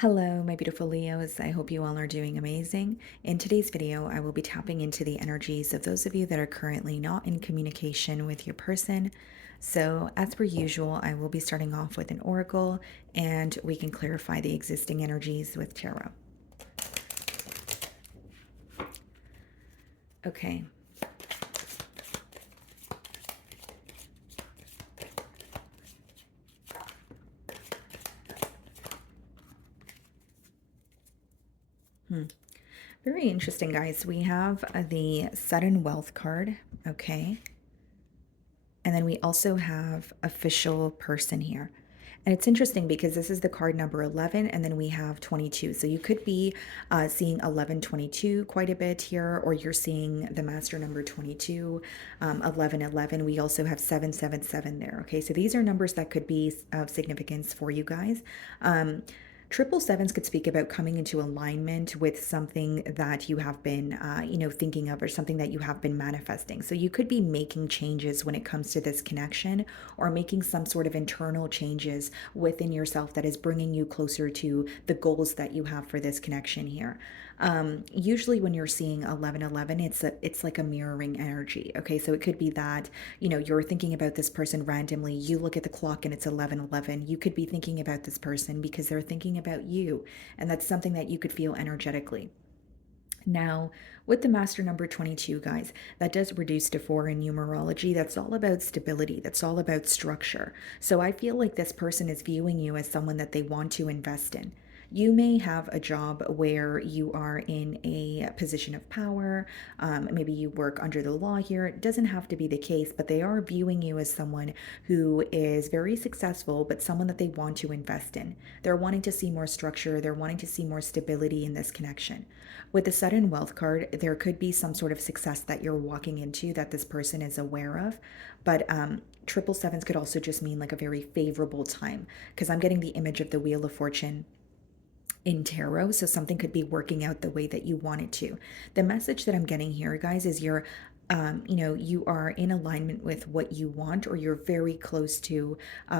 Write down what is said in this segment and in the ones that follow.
Hello, my beautiful Leos. I hope you all are doing amazing. In today's video, I will be tapping into the energies of those of you that are currently not in communication with your person. So, as per usual, I will be starting off with an oracle and we can clarify the existing energies with tarot. Okay. Very interesting, guys. We have the sudden wealth card. Okay. And then we also have official person here. And it's interesting because this is the card number 11, and then we have 22. So you could be seeing 1122 quite a bit here, or you're seeing the master number 22, 1111. We also have 777 there. Okay, so these are numbers that could be of significance for you guys. Triple sevens could speak about coming into alignment with something that you have been, thinking of, or something that you have been manifesting. So you could be making changes when it comes to this connection, or making some sort of internal changes within yourself that is bringing you closer to the goals that you have for this connection here. Usually when you're seeing 1111, it's like a mirroring energy. Okay, so it could be that you're thinking about this person randomly, you look at the clock and it's 1111. You could be thinking about this person because they're thinking about you, and that's something that you could feel energetically. Now, with the master number 22, guys, that does reduce to 4 in numerology. That's all about stability. That's all about structure. So I feel like this person is viewing you as someone that they want to invest in. You may have a job where you are in a position of power. Maybe you work under the law here. It doesn't have to be the case, but they are viewing you as someone who is very successful, but someone that they want to invest in. They're wanting to see more structure. They're wanting to see more stability in this connection. With the sudden wealth card, there could be some sort of success that you're walking into that this person is aware of. But triple sevens could also just mean like a very favorable time, because I'm getting the image of the Wheel of Fortune in tarot. So something could be working out the way that you want it to. The message that I'm getting here, guys, is you are in alignment with what you want, or you're very close to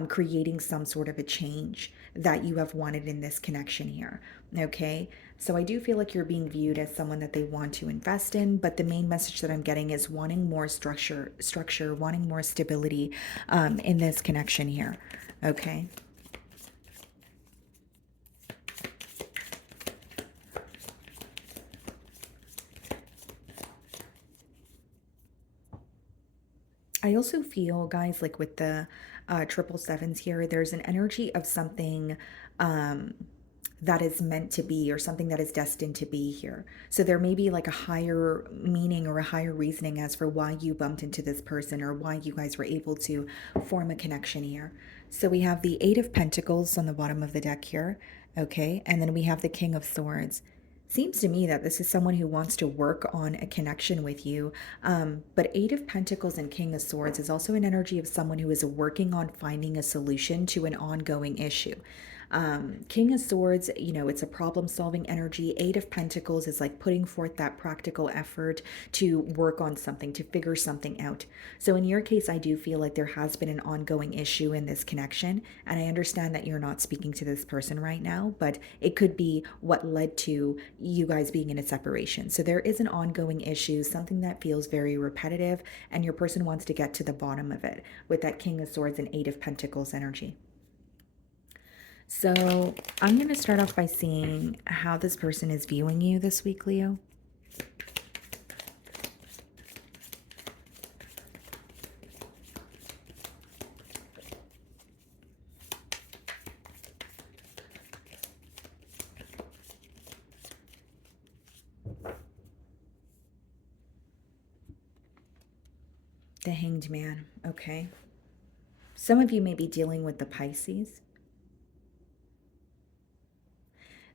creating some sort of a change that you have wanted in this connection here. Okay. So I do feel like you're being viewed as someone that they want to invest in, but the main message that I'm getting is wanting more structure, wanting more stability in this connection here. Okay. I also feel, guys, like with the triple sevens here, there's an energy of something um, that is meant to be, or something that is destined to be here. So there may be like a higher meaning or a higher reasoning as for why you bumped into this person, or why you guys were able to form a connection here. So we have the Eight of Pentacles on the bottom of the deck here. Okay. And then we have the King of Swords. Seems to me that this is someone who wants to work on a connection with you. But Eight of Pentacles and King of Swords is also an energy of someone who is working on finding a solution to an ongoing issue. King of Swords, it's a problem solving energy. Eight of Pentacles is like putting forth that practical effort to work on something, to figure something out. So in your case, I do feel like there has been an ongoing issue in this connection. And I understand that you're not speaking to this person right now, but it could be what led to you guys being in a separation. So there is an ongoing issue, something that feels very repetitive, and your person wants to get to the bottom of it with that King of Swords and Eight of Pentacles energy. So I'm going to start off by seeing how this person is viewing you this week, Leo. The Hanged Man. Okay. Some of you may be dealing with the Pisces.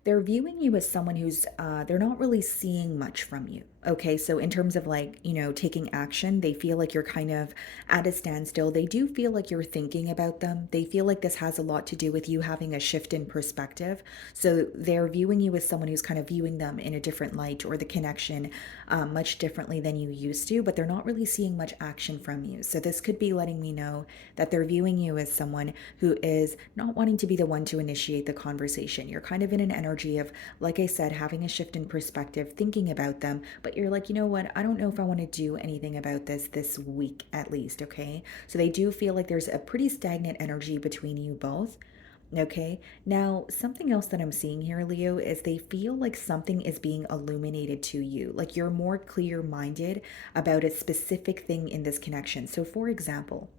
They're viewing you as someone who's, they're not really seeing much from you. Okay, so in terms of like, taking action, they feel like you're kind of at a standstill. They do feel like you're thinking about them. They feel like this has a lot to do with you having a shift in perspective. So they're viewing you as someone who's kind of viewing them in a different light, or the connection much differently than you used to, but they're not really seeing much action from you. So this could be letting me know that they're viewing you as someone who is not wanting to be the one to initiate the conversation. You're kind of in an energy of, like I said, having a shift in perspective, thinking about them, but you're like, you know what? I don't know if I want to do anything about this week at least. Okay. So they do feel like there's a pretty stagnant energy between you both. Okay. Now, something else that I'm seeing here, Leo, is they feel like something is being illuminated to you. Like you're more clear minded about a specific thing in this connection. So, for example,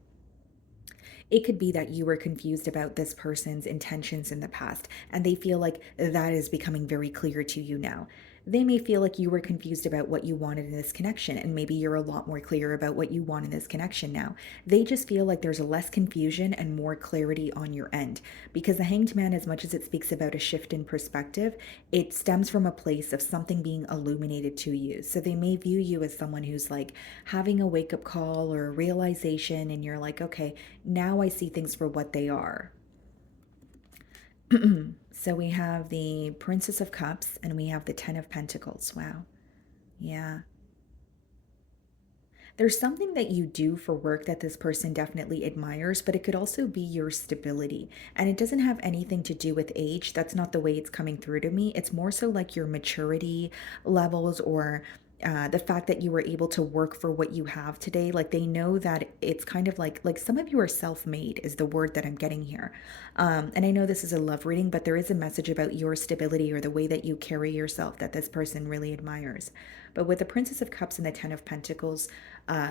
it could be that you were confused about this person's intentions in the past, and they feel like that is becoming very clear to you now. They may feel like you were confused about what you wanted in this connection, and maybe you're a lot more clear about what you want in this connection now. They just feel like there's less confusion and more clarity on your end. Because the Hanged Man, as much as it speaks about a shift in perspective, it stems from a place of something being illuminated to you. So they may view you as someone who's like having a wake up call or a realization, and you're like, okay, now I see things for what they are. So we have the Princess of Cups and we have the Ten of Pentacles. Wow. Yeah. There's something that you do for work that this person definitely admires, but it could also be your stability. And it doesn't have anything to do with age. That's not the way it's coming through to me. It's more so like your maturity levels, or the fact that you were able to work for what you have today. Like they know that it's kind of like some of you are self-made is the word that I'm getting here. And I know this is a love reading, but there is a message about your stability or the way that you carry yourself that this person really admires. But with the Princess of Cups and the Ten of Pentacles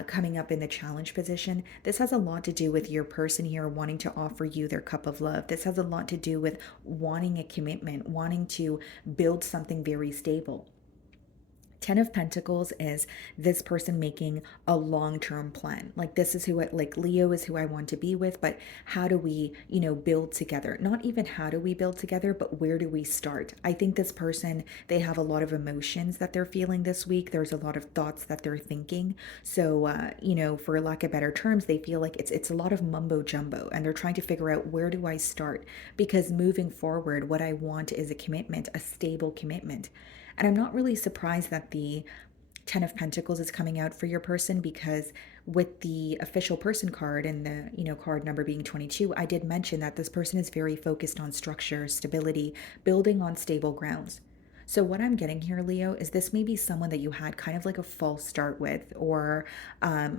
coming up in the challenge position, this has a lot to do with your person here wanting to offer you their cup of love. This has a lot to do with wanting a commitment, wanting to build something very stable. Ten of Pentacles is this person making a long-term plan. Like this is who like Leo is who I want to be with, but how do we, build together? Not even how do we build together, but where do we start? I think this person, they have a lot of emotions that they're feeling this week. There's a lot of thoughts that they're thinking. So, for lack of better terms, they feel like it's a lot of mumbo jumbo, and they're trying to figure out, where do I start? Because moving forward, what I want is a commitment, a stable commitment. And I'm not really surprised that the Ten of Pentacles is coming out for your person, because with the official person card and the, card number being 22, I did mention that this person is very focused on structure, stability, building on stable grounds. So what I'm getting here, Leo, is this may be someone that you had kind of like a false start with, or,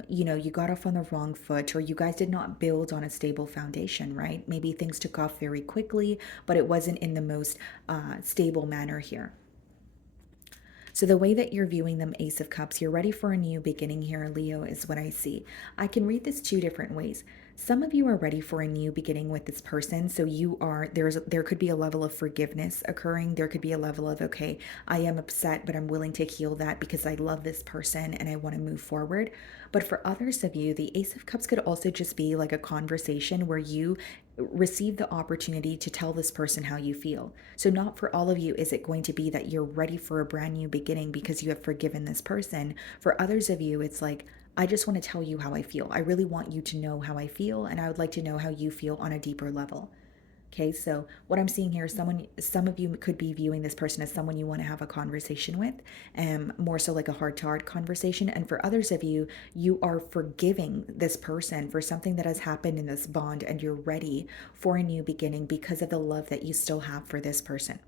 you got off on the wrong foot, or you guys did not build on a stable foundation, right? Maybe things took off very quickly, but it wasn't in the most stable manner here. So, the way that you're viewing them, Ace of Cups, you're ready for a new beginning here, Leo, is what I see. I can read this two different ways. Some of you are ready for a new beginning with this person. So there could be a level of forgiveness occurring. There could be a level of, okay, I am upset, but I'm willing to heal that because I love this person and I want to move forward. But for others of you, the Ace of Cups could also just be like a conversation where you receive the opportunity to tell this person how you feel. So, not for all of you is it going to be that you're ready for a brand new beginning because you have forgiven this person. For others of you, it's like, I just want to tell you how I feel. I really want you to know how I feel, and I would like to know how you feel on a deeper level. Okay, so what I'm seeing here is some of you could be viewing this person as someone you want to have a conversation with, more so like a heart to heart conversation. And for others of you, you are forgiving this person for something that has happened in this bond, and you're ready for a new beginning because of the love that you still have for this person.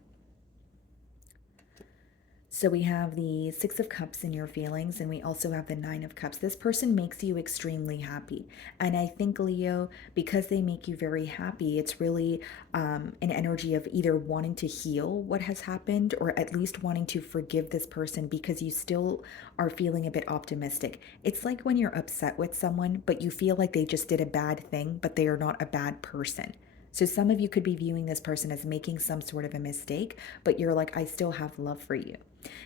So we have the Six of Cups in your feelings, and we also have the Nine of Cups. This person makes you extremely happy. And I think, Leo, because they make you very happy, it's really an energy of either wanting to heal what has happened, or at least wanting to forgive this person because you still are feeling a bit optimistic. It's like when you're upset with someone, but you feel like they just did a bad thing, but they are not a bad person. So some of you could be viewing this person as making some sort of a mistake, but you're like, I still have love for you.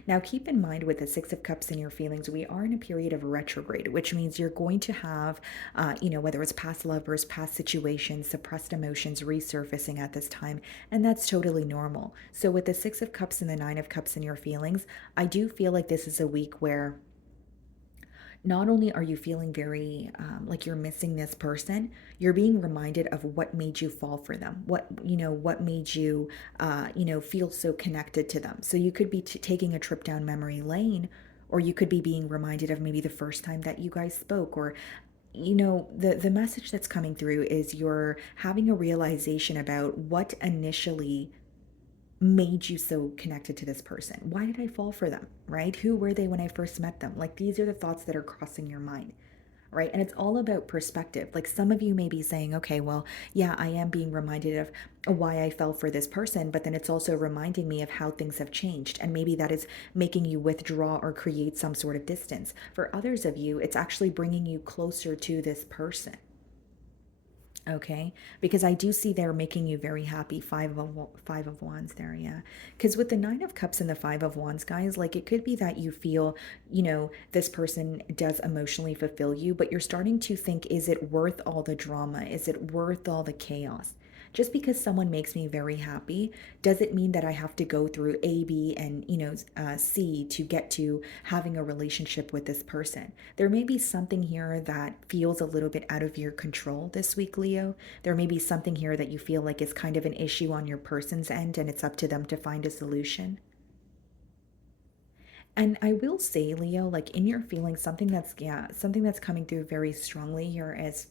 Now, keep in mind with the Six of Cups and your feelings, we are in a period of retrograde, which means you're going to have, whether it's past lovers, past situations, suppressed emotions resurfacing at this time, and that's totally normal. So, with the Six of Cups and the Nine of Cups and your feelings, I do feel like this is a week where not only are you feeling very like you're missing this person, you're being reminded of what made you fall for them, what made you feel so connected to them. So you could be taking a trip down memory lane, or you could be being reminded of maybe the first time that you guys spoke, or the message that's coming through is you're having a realization about what initially made you so connected to this person. Why did I fall for them, right? Who were they when I first met them? Like, these are the thoughts that are crossing your mind, right? And it's all about perspective. Like, some of you may be saying, okay, well, yeah, I am being reminded of why I fell for this person, but then it's also reminding me of how things have changed. And maybe that is making you withdraw or create some sort of distance. For others of you, it's actually bringing you closer to this person. Okay, because I do see they're making you very happy. Five of wands there, yeah. Because with the Nine of Cups and the Five of Wands, guys, like it could be that you feel, this person does emotionally fulfill you, but you're starting to think, is it worth all the drama? Is it worth all the chaos? Just because someone makes me very happy doesn't mean that I have to go through A, B, and C to get to having a relationship with this person. There may be something here that feels a little bit out of your control this week, Leo. There may be something here that you feel like is kind of an issue on your person's end, and it's up to them to find a solution. And I will say, Leo, like in your feelings, something that's coming through very strongly here is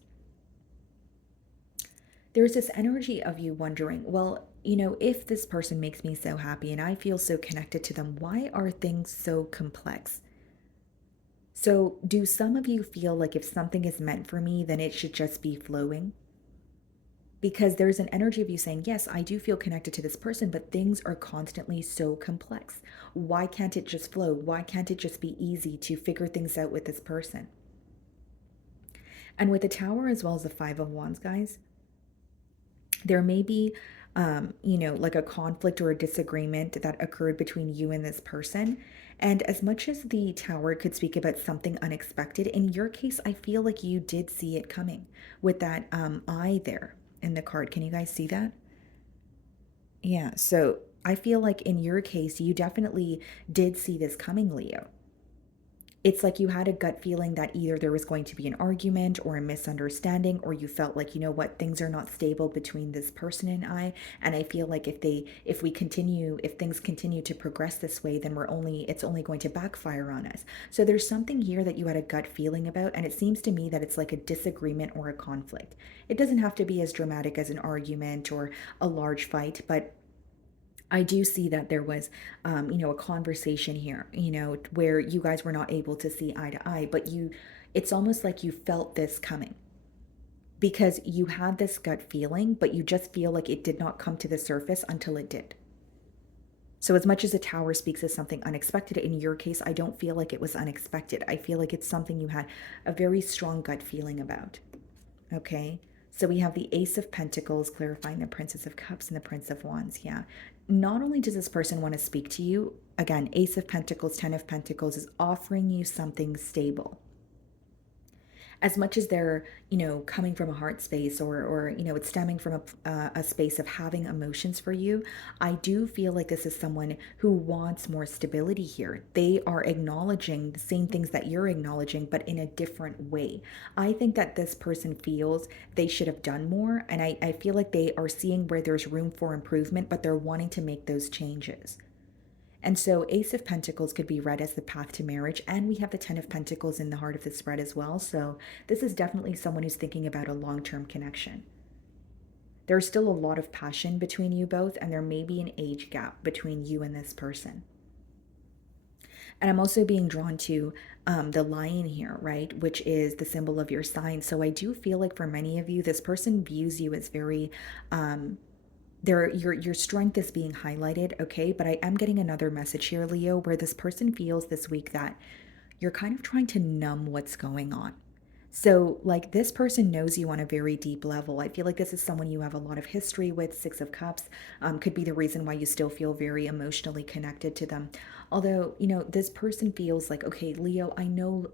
there's this energy of you wondering, well, if this person makes me so happy and I feel so connected to them, why are things so complex? So, do some of you feel like if something is meant for me, then it should just be flowing? Because there's an energy of you saying, yes, I do feel connected to this person, but things are constantly so complex. Why can't it just flow? Why can't it just be easy to figure things out with this person? And with the Tower as well as the Five of Wands, guys, there may be like a conflict or a disagreement that occurred between you and this person. And as much as the Tower could speak about something unexpected, in your case I feel like you did see it coming with that eye there in the card. Can you guys see that? Yeah, so I feel like in your case you definitely did see this coming, Leo. It's like you had a gut feeling that either there was going to be an argument or a misunderstanding, or you felt like, you know what, things are not stable between this person and I. And I feel like if things continue to progress this way, then it's only going to backfire on us. So there's something here that you had a gut feeling about. And it seems to me that it's like a disagreement or a conflict. It doesn't have to be as dramatic as an argument or a large fight, but I do see that there was, a conversation here, where you guys were not able to see eye to eye, but it's almost like you felt this coming because you had this gut feeling, but you just feel like it did not come to the surface until it did. So, as much as the Tower speaks as something unexpected, in your case, I don't feel like it was unexpected. I feel like it's something you had a very strong gut feeling about. Okay. So we have the Ace of Pentacles clarifying the Princess of Cups and the Prince of Wands. Yeah. Not only does this person want to speak to you, again, Ace of Pentacles, Ten of Pentacles is offering you something stable. As much as they're, coming from a heart space, or it's stemming from a space of having emotions for you, I do feel like this is someone who wants more stability here. They are acknowledging the same things that you're acknowledging, but in a different way. I think that this person feels they should have done more, and I feel like they are seeing where there's room for improvement, but they're wanting to make those changes. And so, Ace of Pentacles could be read as the path to marriage, and we have the Ten of Pentacles in the heart of the spread as well. So, this is definitely someone who's thinking about a long term connection. There's still a lot of passion between you both, and there may be an age gap between you and this person. And I'm also being drawn to the lion here, right? Which is the symbol of your sign. So, I do feel like for many of you, this person views you as very your strength is being highlighted, okay? But I am getting another message here, Leo, where this person feels this week that you're kind of trying to numb what's going on. So, like, this person knows you on a very deep level. I feel like this is someone you have a lot of history with. Six of Cups could be the reason why you still feel very emotionally connected to them. Although, this person feels like, okay, Leo, I know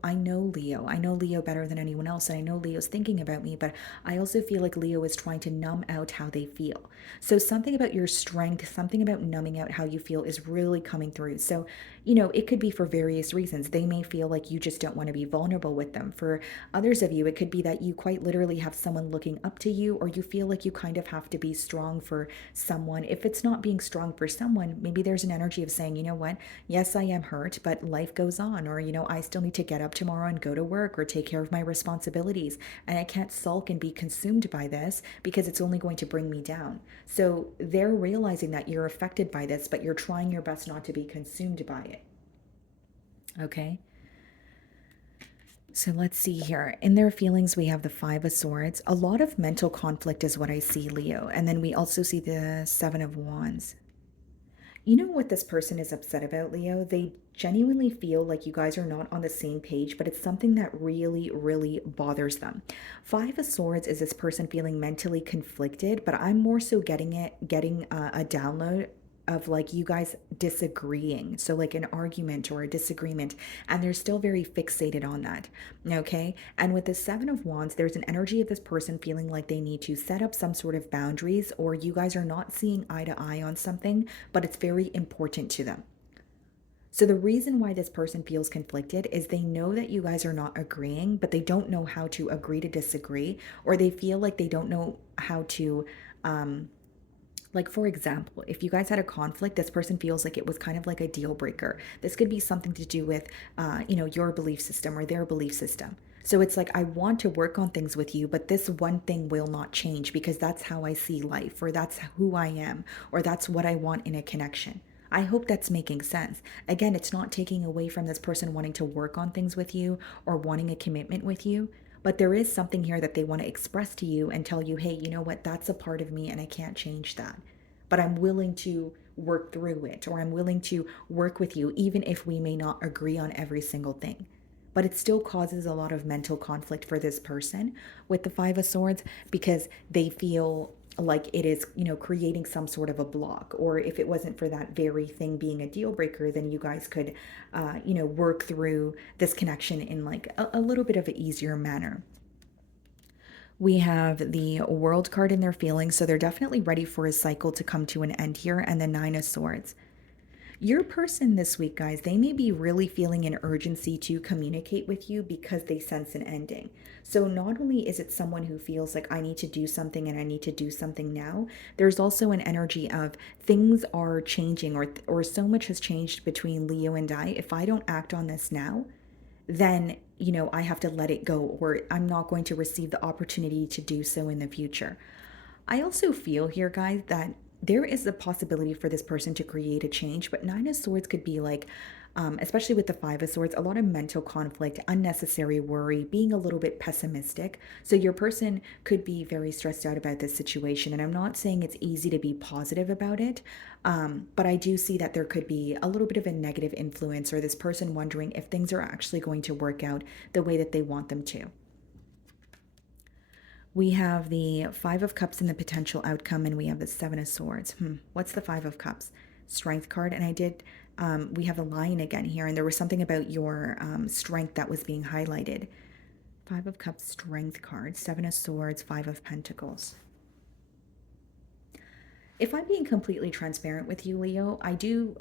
Leo better than anyone else, and I know Leo's thinking about me, but I also feel like Leo is trying to numb out how they feel. So, something about your strength, something about numbing out how you feel is really coming through. So, it could be for various reasons. They may feel like you just don't want to be vulnerable with them. For others of you, it could be that you quite literally have someone looking up to you, or you feel like you kind of have to be strong for someone. If it's not being strong for someone, maybe there's an energy of saying, you know what, yes, I am hurt, but life goes on, or, I still need to get up tomorrow and go to work or take care of my responsibilities. And I can't sulk and be consumed by this because it's only going to bring me down. So they're realizing that you're affected by this, but you're trying your best not to be consumed by it. Okay. So let's see here. In their feelings, we have the Five of Swords. A lot of mental conflict is what I see, Leo. And then we also see the Seven of Wands. You know what this person is upset about, Leo? They genuinely feel like you guys are not on the same page, but it's something that really, really bothers them. Five of Swords is this person feeling mentally conflicted, but I'm more so getting a download of like you guys disagreeing. So, like an argument or a disagreement, and they're still very fixated on that. Okay. And with the Seven of Wands, there's an energy of this person feeling like they need to set up some sort of boundaries, or you guys are not seeing eye to eye on something, but it's very important to them. So, the reason why this person feels conflicted is they know that you guys are not agreeing, but they don't know how to agree to disagree, or they feel like they don't know how to like, for example, if you guys had a conflict, this person feels like it was kind of like a deal breaker. This could be something to do with, your belief system or their belief system. So it's like, I want to work on things with you, but this one thing will not change because that's how I see life, or that's who I am, or that's what I want in a connection. I hope that's making sense. Again, it's not taking away from this person wanting to work on things with you or wanting a commitment with you, but there is something here that they want to express to you and tell you, hey, you know what? That's a part of me and I can't change that. But I'm willing to work through it, or I'm willing to work with you, even if we may not agree on every single thing. But it still causes a lot of mental conflict for this person with the Five of Swords because they feel like it is, creating some sort of a block. Or if it wasn't for that very thing being a deal breaker, then you guys could, work through this connection in like a little bit of an easier manner. We have the World card in their feelings, so they're definitely ready for a cycle to come to an end here, and the Nine of Swords. Your person this week, guys, they may be really feeling an urgency to communicate with you because they sense an ending. So, not only is it someone who feels like I need to do something and I need to do something now, there's also an energy of things are changing, or so much has changed between Leo and I. If I don't act on this now, then I have to let it go, or I'm not going to receive the opportunity to do so in the future. I also feel here, guys, that there is a possibility for this person to create a change, but Nine of Swords could be like, especially with the Five of Swords, a lot of mental conflict, unnecessary worry, being a little bit pessimistic. So your person could be very stressed out about this situation. And I'm not saying it's easy to be positive about it, but I do see that there could be a little bit of a negative influence, or this person wondering if things are actually going to work out the way that they want them to. We have the Five of Cups and the potential outcome, and we have the Seven of Swords. What's the Five of Cups? Strength card. And we have a line again here, and there was something about your strength that was being highlighted. Five of Cups, Strength card, Seven of Swords, Five of Pentacles. If I'm being completely transparent with you, Leo, I do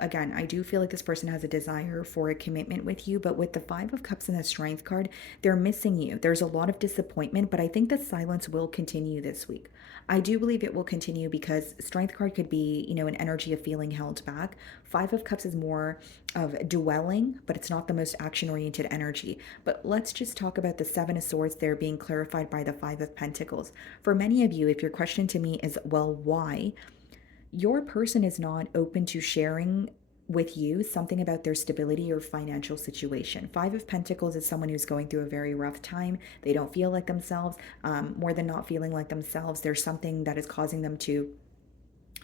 feel like this person has a desire for a commitment with you, but with the Five of Cups and the Strength card, they're missing you. There's a lot of disappointment, but I think the silence will continue this week. I do believe it will continue because Strength card could be, an energy of feeling held back. Five of Cups is more of dwelling, but it's not the most action oriented energy. But let's just talk about the Seven of Swords there being clarified by the Five of Pentacles. For many of you, if your question to me is, well, why? Your person is not open to sharing with you something about their stability or financial situation. Five of Pentacles is someone who's going through a very rough time. They don't feel like themselves. More than not feeling like themselves, there's something that is causing them to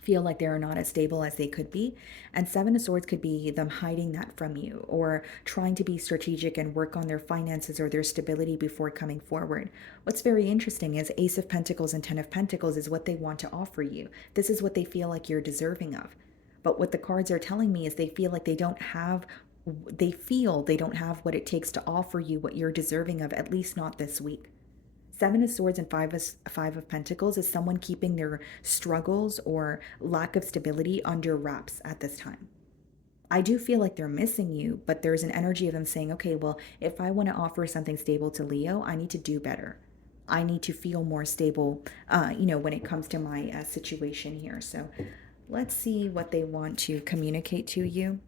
feel like they're not as stable as they could be. And Seven of Swords could be them hiding that from you or trying to be strategic and work on their finances or their stability before coming forward. What's very interesting is Ace of Pentacles and Ten of Pentacles is what they want to offer you. This is what they feel like you're deserving of. But what the cards are telling me is they feel like they feel they don't have what it takes to offer you what you're deserving of, at least not this week. Seven of Swords and Five of Pentacles is someone keeping their struggles or lack of stability under wraps at this time. I do feel like they're missing you, but there's an energy of them saying, okay, well, if I want to offer something stable to Leo, I need to do better. I need to feel more stable, when it comes to my situation here. So let's see what they want to communicate to you.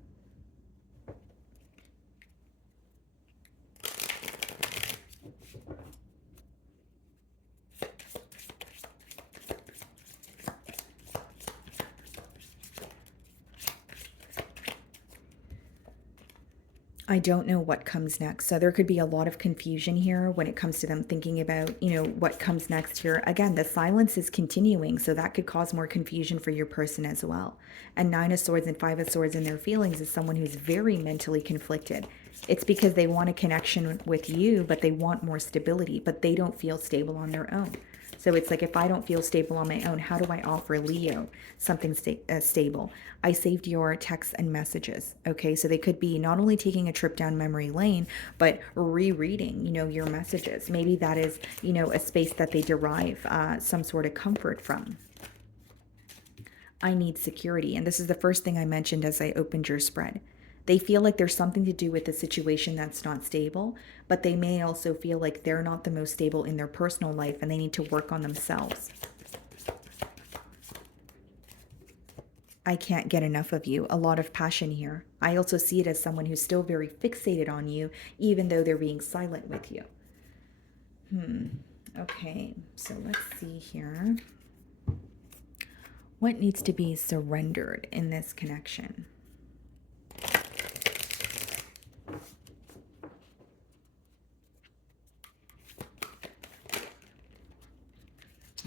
I don't know what comes next. So there could be a lot of confusion here when it comes to them thinking about, what comes next here. Again, the silence is continuing, so that could cause more confusion for your person as well. And Nine of Swords and Five of Swords in their feelings is someone who's very mentally conflicted. It's because they want a connection with you, but they want more stability, but they don't feel stable on their own. So it's like, if I don't feel stable on my own, how do I offer Leo something stable? I saved your texts and messages. Okay, so they could be not only taking a trip down memory lane, but rereading, your messages. Maybe that is, a space that they derive some sort of comfort from. I need security. And this is the first thing I mentioned as I opened your spread. They feel like there's something to do with the situation that's not stable, but they may also feel like they're not the most stable in their personal life and they need to work on themselves. I can't get enough of you. A lot of passion here. I also see it as someone who's still very fixated on you, even though they're being silent with you. Okay, so let's see here. What needs to be surrendered in this connection?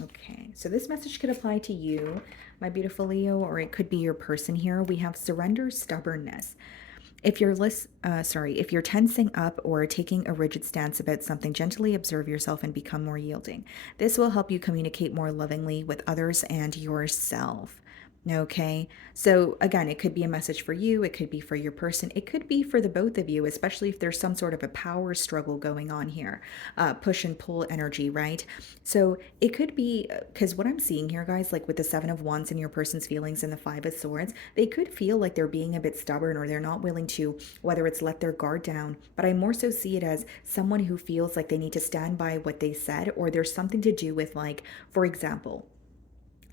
Okay, so this message could apply to you, my beautiful Leo, or it could be your person here. We have surrender, stubbornness. If you're tensing up or taking a rigid stance about something, gently observe yourself and become more yielding. This will help you communicate more lovingly with others and yourself. Okay, so again, it could be a message for you, it could be for your person, it could be for the both of you, especially if there's some sort of a power struggle going on here, push and pull energy, right? So it could be, because what I'm seeing here, guys, like with the Seven of Wands and your person's feelings and the Five of Swords, they could feel like they're being a bit stubborn or they're not willing to, whether it's let their guard down, but I more so see it as someone who feels like they need to stand by what they said, or there's something to do with, like, for example,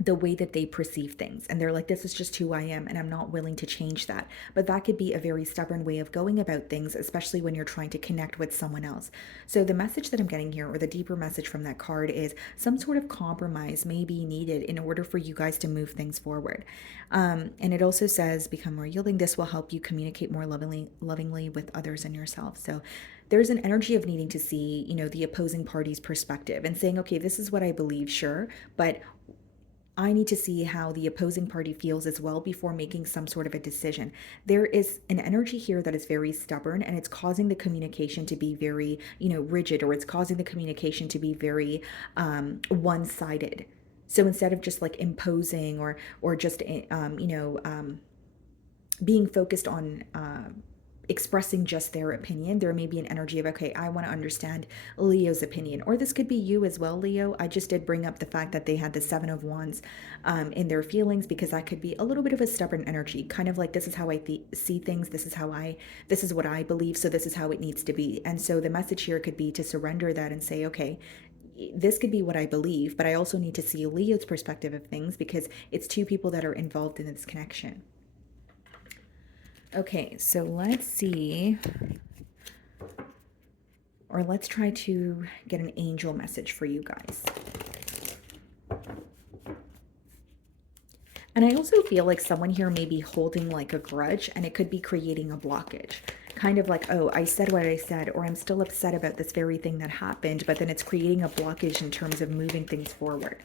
the way that they perceive things, and they're like, this is just who I am and I'm not willing to change that. But that could be a very stubborn way of going about things, especially when you're trying to connect with someone else. So the message that I'm getting here, or the deeper message from that card, is some sort of compromise may be needed in order for you guys to move things forward. And it also says become more yielding. This will help you communicate more lovingly with others and yourself. So there's an energy of needing to see, the opposing party's perspective and saying, okay, this is what I believe, sure, but I need to see how the opposing party feels as well before making some sort of a decision. There is an energy here that is very stubborn, and it's causing the communication to be very, rigid, or it's causing the communication to be very one-sided. So instead of just like imposing or just being focused on expressing just their opinion, there may be an energy of, okay, I want to understand Leo's opinion. Or this could be you as well, Leo. I just did bring up the fact that they had the Seven of Wands in their feelings, because that could be a little bit of a stubborn energy, kind of like, this is how I see things, this is what I believe, so this is how it needs to be. And so the message here could be to surrender that and say, okay, this could be what I believe, but I also need to see Leo's perspective of things, because it's two people that are involved in this connection. Okay, so let's see, or let's try to get an angel message for you guys. And I also feel like someone here may be holding like a grudge, and it could be creating a blockage. Kind of like, oh, I said what I said, or I'm still upset about this very thing that happened, but then it's creating a blockage in terms of moving things forward.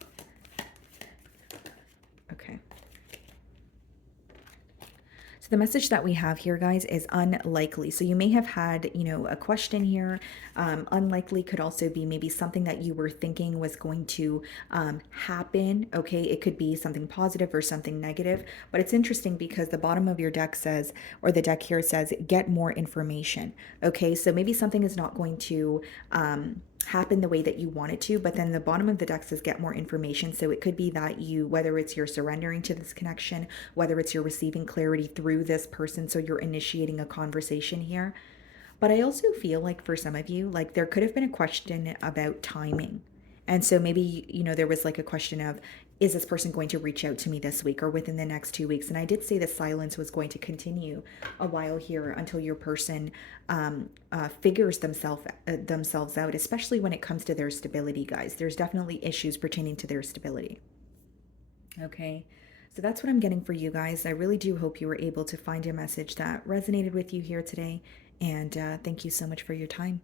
Okay. So the message that we have here, guys, is unlikely. So you may have had, a question here. Unlikely could also be maybe something that you were thinking was going to happen. Okay, it could be something positive or something negative. But it's interesting because the bottom of your deck says, or the deck here says, get more information. Okay, so maybe something is not going to happen the way that you want it to, but then the bottom of the deck says get more information. So it could be that whether it's you're surrendering to this connection, whether it's you're receiving clarity through this person, so you're initiating a conversation here. But I also feel like for some of you, like there could have been a question about timing. And so maybe, there was like a question of, is this person going to reach out to me this week or within the next 2 weeks? And I did say the silence was going to continue a while here until your person figures themselves out, especially when it comes to their stability, guys. There's definitely issues pertaining to their stability. Okay. So that's what I'm getting for you guys. I really do hope you were able to find a message that resonated with you here today. And thank you so much for your time.